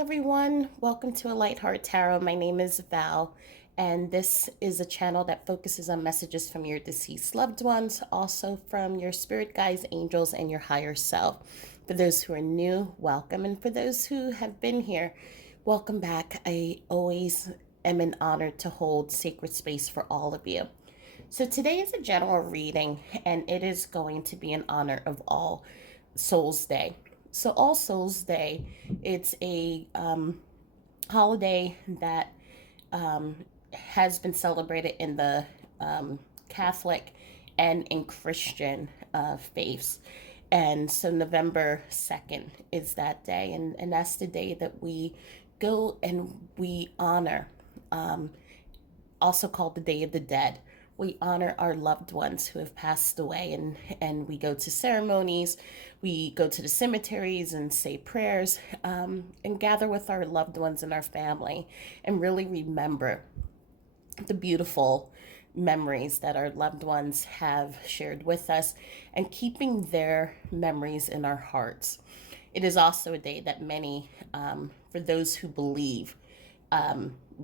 everyone. Welcome to A Light Heart Tarot. My name is Val, and this is a channel that focuses on messages from your deceased loved ones, also from your spirit guides, angels, and your higher self. For those who are new, welcome, and for those who have been here, welcome back. I always am an honor to hold sacred space for all of you. So today is a general reading, and it is going to be in honor of All Souls Day. So All Souls Day, it's a holiday that has been celebrated in the Catholic and in Christian faiths. And so November 2nd is that day, and that's the day that we go and we honor, also called the Day of the Dead. We honor our loved ones who have passed away, and we go to ceremonies, we go to the cemeteries and say prayers, and gather with our loved ones and our family and really remember the beautiful memories that our loved ones have shared with us and keeping their memories in our hearts. It is also a day that many, for those who believe,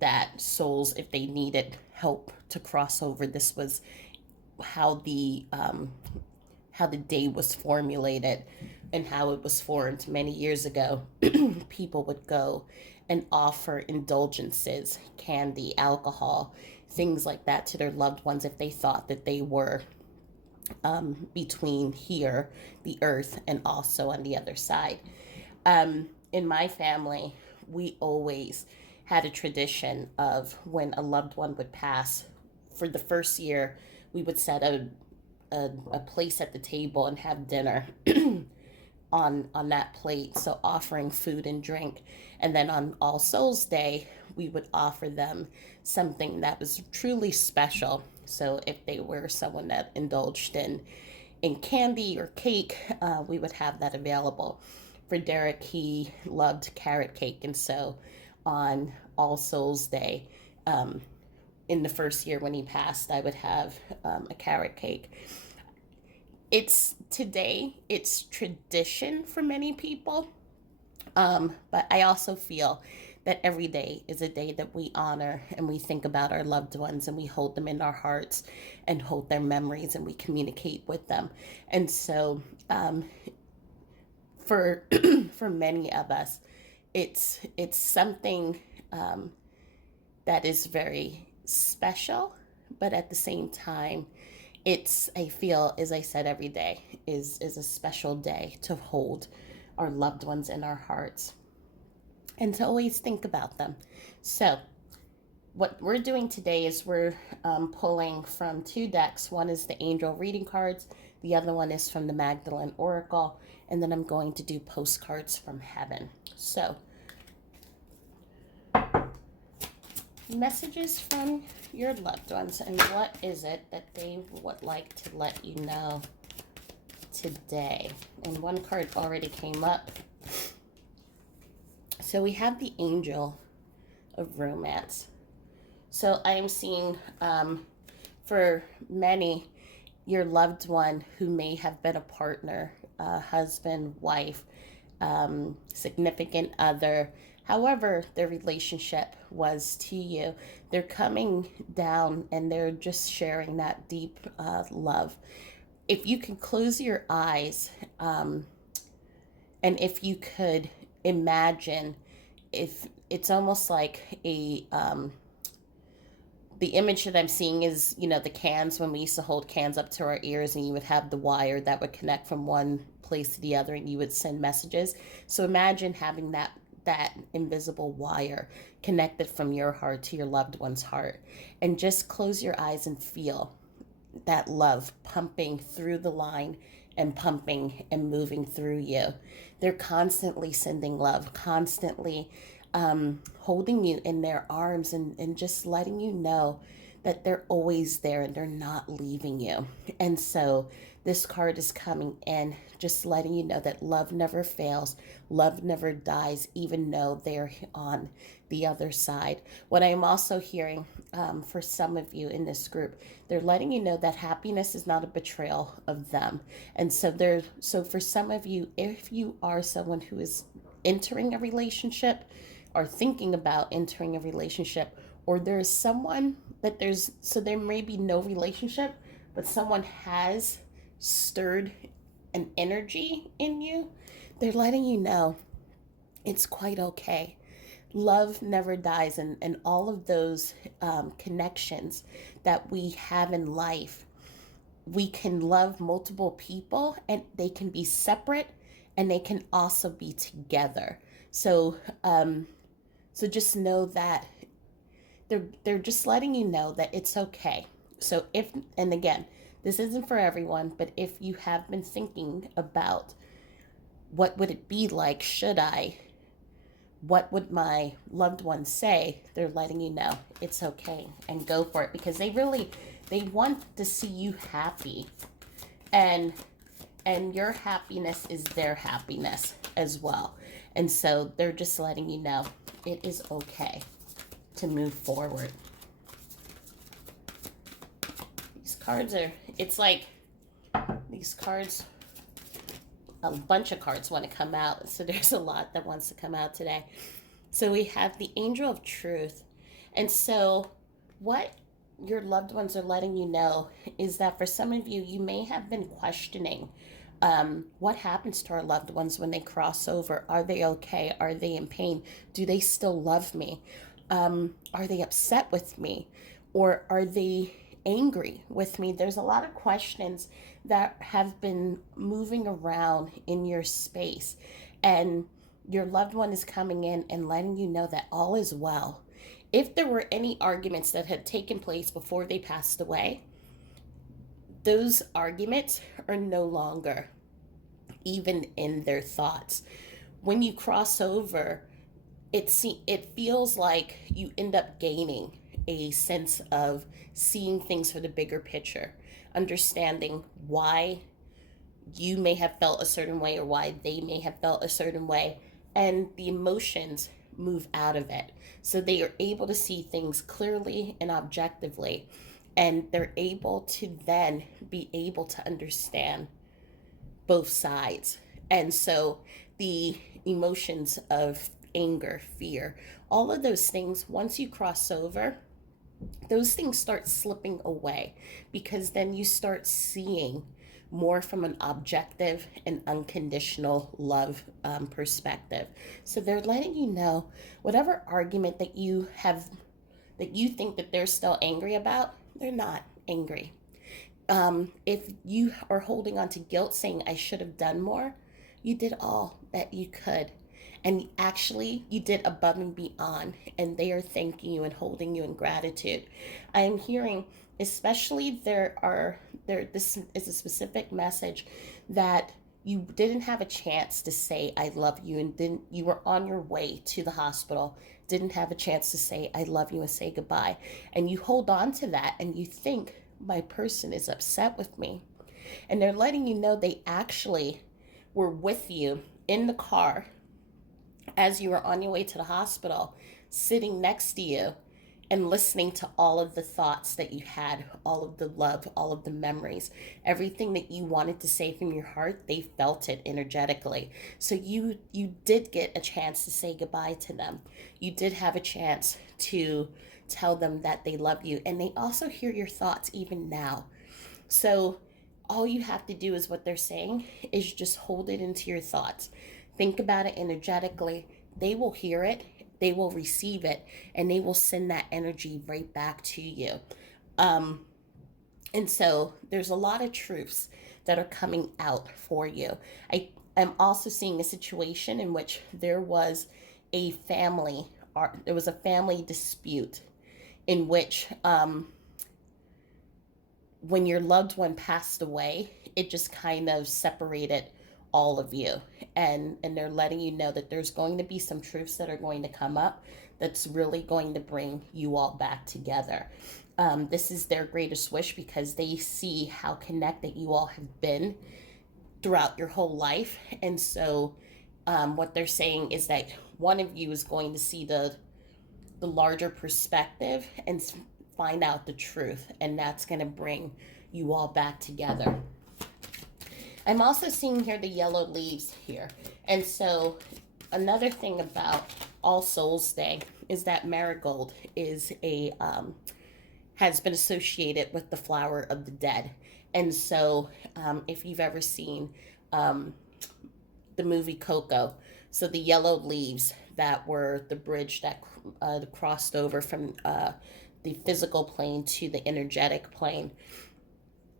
that souls, if they needed help to cross over, this was how the day was formulated and how it was formed many years ago. People would go and offer indulgences, candy, alcohol, things like that to their loved ones if they thought that they were between here, the earth, and also on the other side. In my family, we always had a tradition of when a loved one would pass, for the first year, we would set a place at the table and have dinner on that plate, so offering food and drink. And then on All Souls Day, we would offer them something that was truly special. So if they were someone that indulged in candy or cake, we would have that available. For Derek, he loved carrot cake, and so on All Souls Day, in the first year when he passed, I would have a carrot cake. It's tradition for many people, but I also feel that every day is a day that we honor and we think about our loved ones and we hold them in our hearts and hold their memories and we communicate with them. And so for for many of us, it's something that is very special, but at the same time, I feel, as I said, every day is a special day to hold our loved ones in our hearts and to always think about them. So what we're doing today is we're pulling from two decks. One is the angel reading cards, the other one is from the Magdalene Oracle, and then I'm going to do postcards from heaven. So messages from your loved ones, and what is it that they would like to let you know today? And one card already came up. So we have the Angel of Romance. So I am seeing, for many, your loved one who may have been a partner, husband, wife, significant other, however their relationship was to you, they're coming down and they're just sharing that deep love. If you can close your eyes, and if you could imagine, if it's almost like the image that I'm seeing is, the cans, when we used to hold cans up to our ears and you would have the wire that would connect from one place to the other and you would send messages. So imagine having that invisible wire connected from your heart to your loved one's heart, and just close your eyes and feel that love pumping through the line and pumping and moving through you. They're constantly sending love, constantly holding you in their arms and just letting you know that they're always there and they're not leaving you. And so this card is coming in, just letting you know that love never fails, love never dies, even though they're on the other side. What I am also hearing, for some of you in this group, they're letting you know that happiness is not a betrayal of them. And so for some of you, if you are someone who is entering a relationship or thinking about entering a relationship, or there's someone that so there may be no relationship, but someone has stirred an energy in you. They're letting you know it's quite okay. Love never dies, and all of those connections that we have in life, we can love multiple people and they can be separate and they can also be together. So so just know that they're just letting you know that it's okay. So if, and again, this isn't for everyone, but if you have been thinking about what would it be like, should I, what would my loved ones say, they're letting you know it's okay and go for it, because they want to see you happy, and your happiness is their happiness as well. And so they're just letting you know it is okay to move forward. These cards are, it's like these cards, a bunch of cards want to come out. So there's a lot that wants to come out today. So we have the Angel of Truth. And so what your loved ones are letting you know is that for some of you, you may have been questioning what happens to our loved ones when they cross over. Are they okay? Are they in pain? Do they still love me? Are they upset with me? Or are they angry with me? There's a lot of questions that have been moving around in your space, and your loved one is coming in and letting you know that all is well. If there were any arguments that had taken place before they passed away, those arguments are no longer even in their thoughts. When you cross over, it feels like you end up gaining a sense of seeing things for the bigger picture, understanding why you may have felt a certain way or why they may have felt a certain way, and the emotions move out of it. So they are able to see things clearly and objectively, and they're able to then be able to understand both sides. And so the emotions of anger, fear, all of those things, once you cross over, those things start slipping away, because then you start seeing more from an objective and unconditional love perspective. So they're letting you know whatever argument that you have, that you think that they're still angry about, they're not angry. If you are holding on to guilt, saying I should have done more, you did all that you could. And actually, you did above and beyond, and they are thanking you and holding you in gratitude. I am hearing, especially this is a specific message that you didn't have a chance to say I love you, and then you were on your way to the hospital, didn't have a chance to say I love you and say goodbye. And you hold on to that and you think my person is upset with me. And they're letting you know they actually were with you in the car as you were on your way to the hospital, sitting next to you and listening to all of the thoughts that you had, all of the love, all of the memories, everything that you wanted to say from your heart, they felt it energetically. So you did get a chance to say goodbye to them. You did have a chance to tell them that they love you, and they also hear your thoughts even now. So all you have to do is what they're saying is just hold it into your thoughts. Think about it energetically. They will hear it, they will receive it, and they will send that energy right back to you. And so there's a lot of truths that are coming out for you. I am also seeing a situation in which there was a family dispute in which when your loved one passed away, it just kind of separated all of you, and they're letting you know that there's going to be some truths that are going to come up that's really going to bring you all back together. This is their greatest wish, because they see how connected you all have been throughout your whole life. And so what they're saying is that one of you is going to see the larger perspective and find out the truth, and that's going to bring you all back together. I'm also seeing here the yellow leaves here. And so another thing about All Souls Day is that marigold is a has been associated with the flower of the dead. And so, if you've ever seen um, the movie Coco, so the yellow leaves that were the bridge that crossed over from the physical plane to the energetic plane,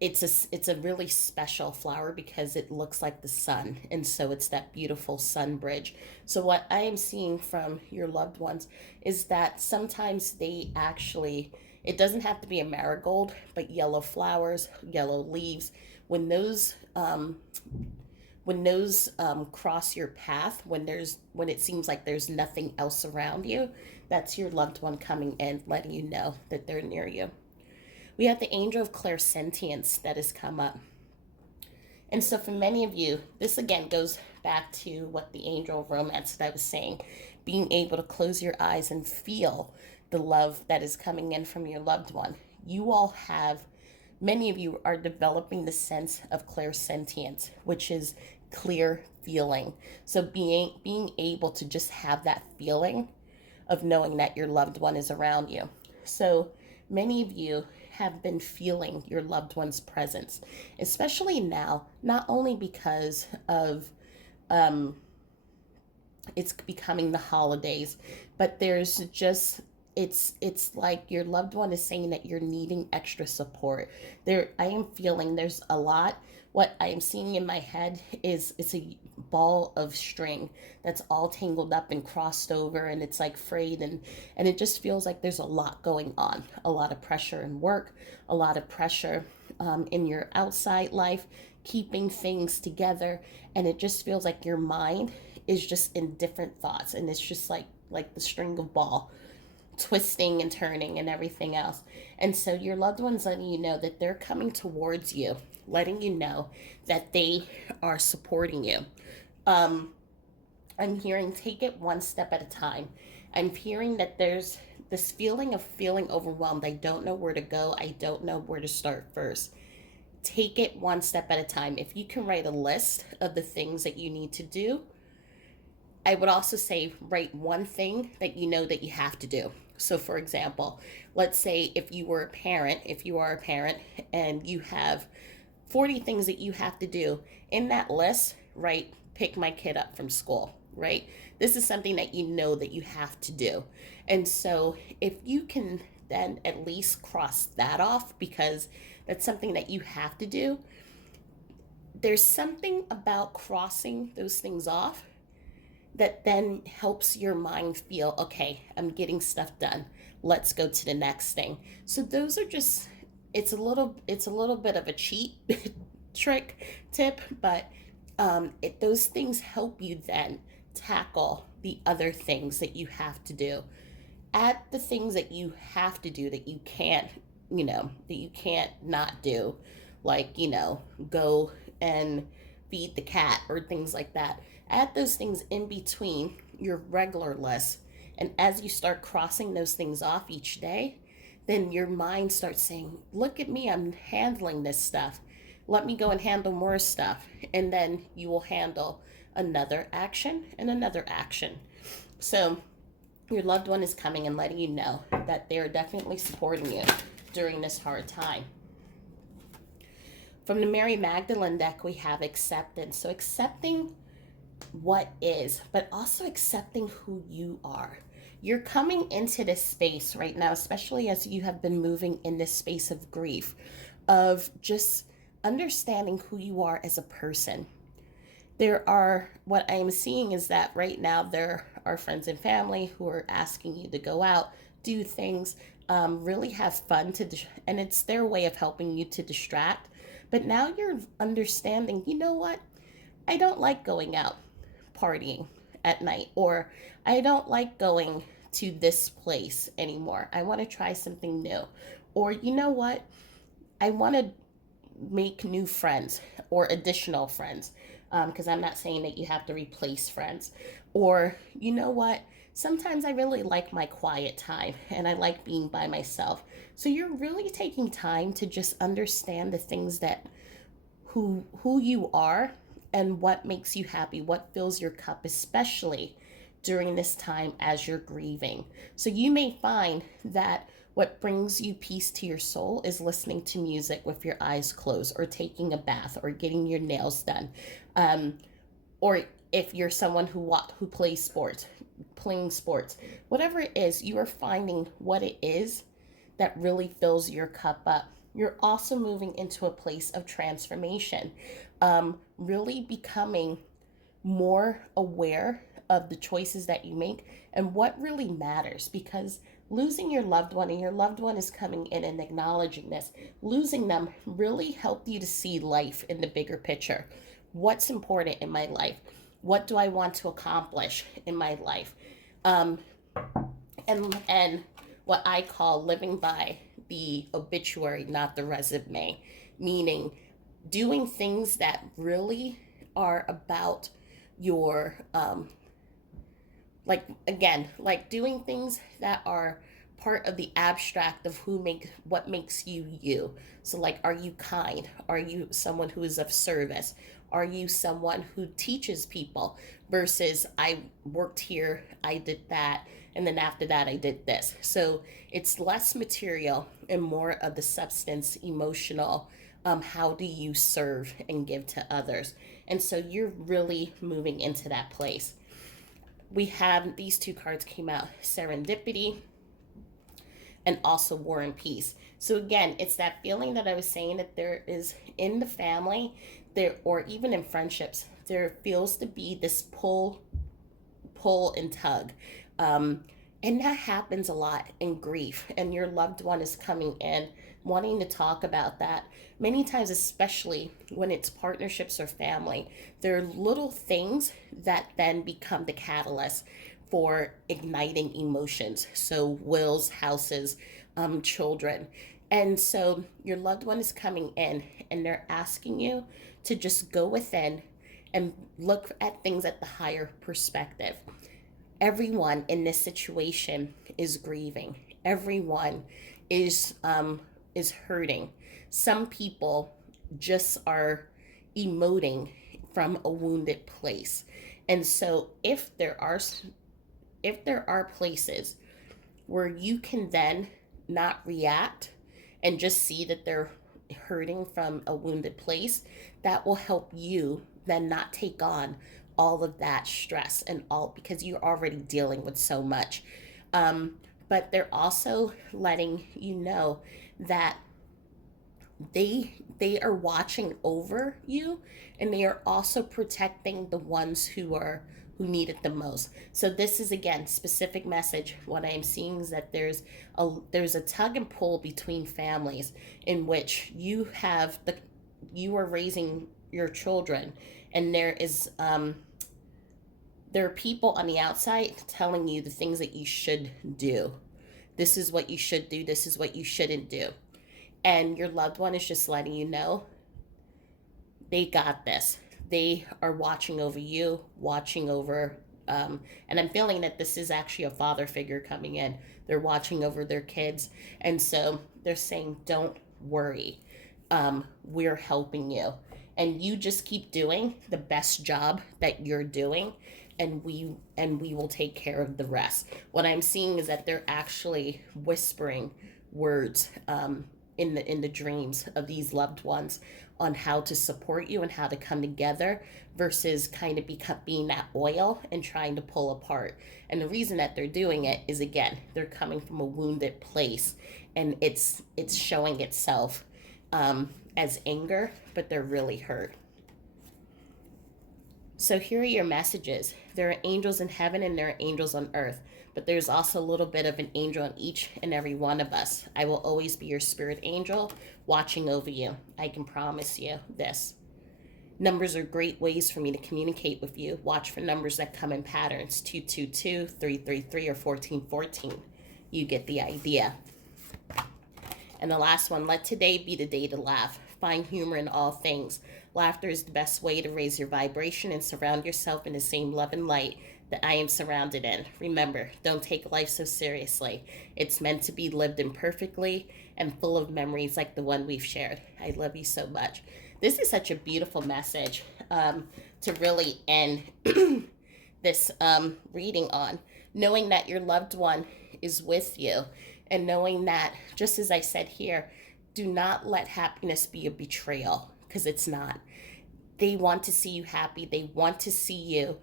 it's a really special flower because it looks like the sun, and so it's that beautiful sun bridge. So what I am seeing from your loved ones is that sometimes they actually, it doesn't have to be a marigold, but yellow flowers, yellow leaves, when those cross your path, when it seems like there's nothing else around you, that's your loved one coming in, letting you know that they're near you. We have the Angel of Clairsentience that has come up. And so, for many of you, this again goes back to what the angel of romance that I was saying, being able to close your eyes and feel the love that is coming in from your loved one. You all have, many of you are developing the sense of clairsentience, which is clear feeling. So, being able to just have that feeling of knowing that your loved one is around you. So, many of you have been feeling your loved one's presence, especially now, not only because of um, it's becoming the holidays, but there's just, it's like your loved one is saying that you're needing extra support. There, I am feeling there's a lot. What I am seeing in my head is it's a ball of string that's all tangled up and crossed over, and it's like frayed, and it just feels like there's a lot going on, a lot of pressure in work, a lot of pressure in your outside life, keeping things together, and it just feels like your mind is just in different thoughts, and it's just like the string of ball twisting and turning and everything else. And so your loved ones letting you know that they're coming towards you, letting you know that they are supporting you. um I'm hearing take it one step at a time. I'm hearing that there's this feeling of feeling overwhelmed. I don't know where to go, I don't know where to start first. Take it one step at a time. If you can write a list of the things that you need to do, I would also say write one thing that you know that you have to do. So, for example, let's say if you are a parent and you have 40 things that you have to do in that list, right? Pick my kid up from school, right? This is something that you know that you have to do. And so, if you can then at least cross that off because that's something that you have to do, there's something about crossing those things off that then helps your mind feel, okay, I'm getting stuff done, let's go to the next thing. So those are just, it's a little bit of a cheat trick tip, but those things help you then tackle the other things that you have to do. Add the things that you have to do that you can't, that you can't not do, like, go and feed the cat or things like that. Add those things in between your regular list. And as you start crossing those things off each day, then your mind starts saying, look at me, I'm handling this stuff. Let me go and handle more stuff. And then you will handle another action and another action. So your loved one is coming and letting you know that they are definitely supporting you during this hard time. From the Mary Magdalene deck, we have acceptance. So accepting what is, but also accepting who you are. You're coming into this space right now, especially as you have been moving in this space of grief, of just understanding who you are as a person. What I am seeing is that right now there are friends and family who are asking you to go out, do things, really have fun and it's their way of helping you to distract. But now you're understanding, you know what? I don't like going out partying at night, or I don't like going to this place anymore. I want to try something new. Or you know what? I want to make new friends or additional friends, because I'm not saying that you have to replace friends. Or you know what? Sometimes I really like my quiet time and I like being by myself. So you're really taking time to just understand the things that who you are and what makes you happy, what fills your cup, especially during this time as you're grieving. So you may find that what brings you peace to your soul is listening to music with your eyes closed, or taking a bath, or getting your nails done. Or if you're someone who plays sports, playing sports, whatever it is, you are finding what it is that really fills your cup up. You're also moving into a place of transformation, really becoming more aware of the choices that you make and what really matters, because losing your loved one, and your loved one is coming in and acknowledging this, losing them really helped you to see life in the bigger picture. What's important in my life? What do I want to accomplish in my life? Um, and what I call living by the obituary, not the resume, meaning doing things that really are about your like, again, like doing things that are part of the abstract of what makes you you. So like, are you kind? Are you someone who is of service? Are you someone who teaches people, versus I worked here, I did that, and then after that I did this. So it's less material and more of the substance, emotional, how do you serve and give to others. And so you're really moving into that place. We have these two cards came out, serendipity and also war and peace. So again, it's that feeling that I was saying, that there is in the family there, or even in friendships, there feels to be this pull and tug. And that happens a lot in grief, and your loved one is coming in wanting to talk about that. Many times, especially when it's partnerships or family, there are little things that then become the catalyst for igniting emotions. So, wills, houses, children. And so, your loved one is coming in and they're asking you to just go within and look at things at the higher perspective. Everyone in this situation is grieving. Everyone is hurting. Some people just are emoting from a wounded place. And so if there are places where you can then not react and just see that they're hurting from a wounded place, that will help you then not take on all of that stress and all, because you're already dealing with so much. But they're also letting you know that they are watching over you, and they are also protecting the ones who need it the most. So this is again specific message. What I am seeing is that there's a tug and pull between families, in which you are raising your children, and there are people on the outside telling you the things that you should do. This is what you should do, this is what you shouldn't do. And your loved one is just letting you know they got this. They are watching over you, watching over, and I'm feeling that this is actually a father figure coming in. They're watching over their kids. And so they're saying, don't worry. We're helping you. And you just keep doing the best job that you're doing, and we will take care of the rest. What I'm seeing is that they're actually whispering words, in the dreams of these loved ones, on how to support you and how to come together, versus kind of being that oil and trying to pull apart. And the reason that they're doing it is, again, they're coming from a wounded place, and it's showing itself as anger, but they're really hurt. So here are your messages. There are angels in heaven and there are angels on earth, but there's also a little bit of an angel in each and every one of us. I will always be your spirit angel watching over you. I can promise you this. Numbers are great ways for me to communicate with you. Watch for numbers that come in patterns: 222, 333, or 1414. You get the idea. And the last one, let today be the day to laugh. Find humor in all things. Laughter is the best way to raise your vibration and surround yourself in the same love and light that I am surrounded in. Remember, don't take life so seriously. It's meant to be lived imperfectly and full of memories like the one we've shared. I love you so much. This is such a beautiful message to really end this reading on, knowing that your loved one is with you, and knowing that, just as I said here, do not let happiness be a betrayal, because it's not. They want to see you happy. They want to see you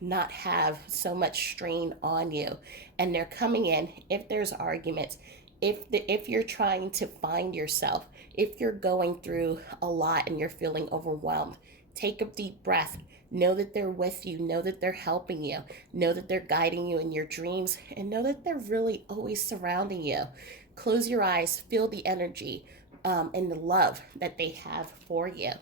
not have so much strain on you. And they're coming in, if there's arguments, if you're trying to find yourself, if you're going through a lot and you're feeling overwhelmed, take a deep breath. Know that they're with you. Know that they're helping you. Know that they're guiding you in your dreams. And know that they're really always surrounding you. Close your eyes. Feel the energy and the love that they have for you.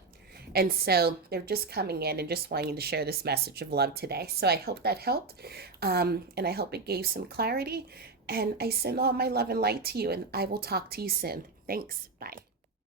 And so they're just coming in and just wanting to share this message of love today. So I hope that helped. And I hope it gave some clarity. And I send all my love and light to you. And I will talk to you soon. Thanks. Bye.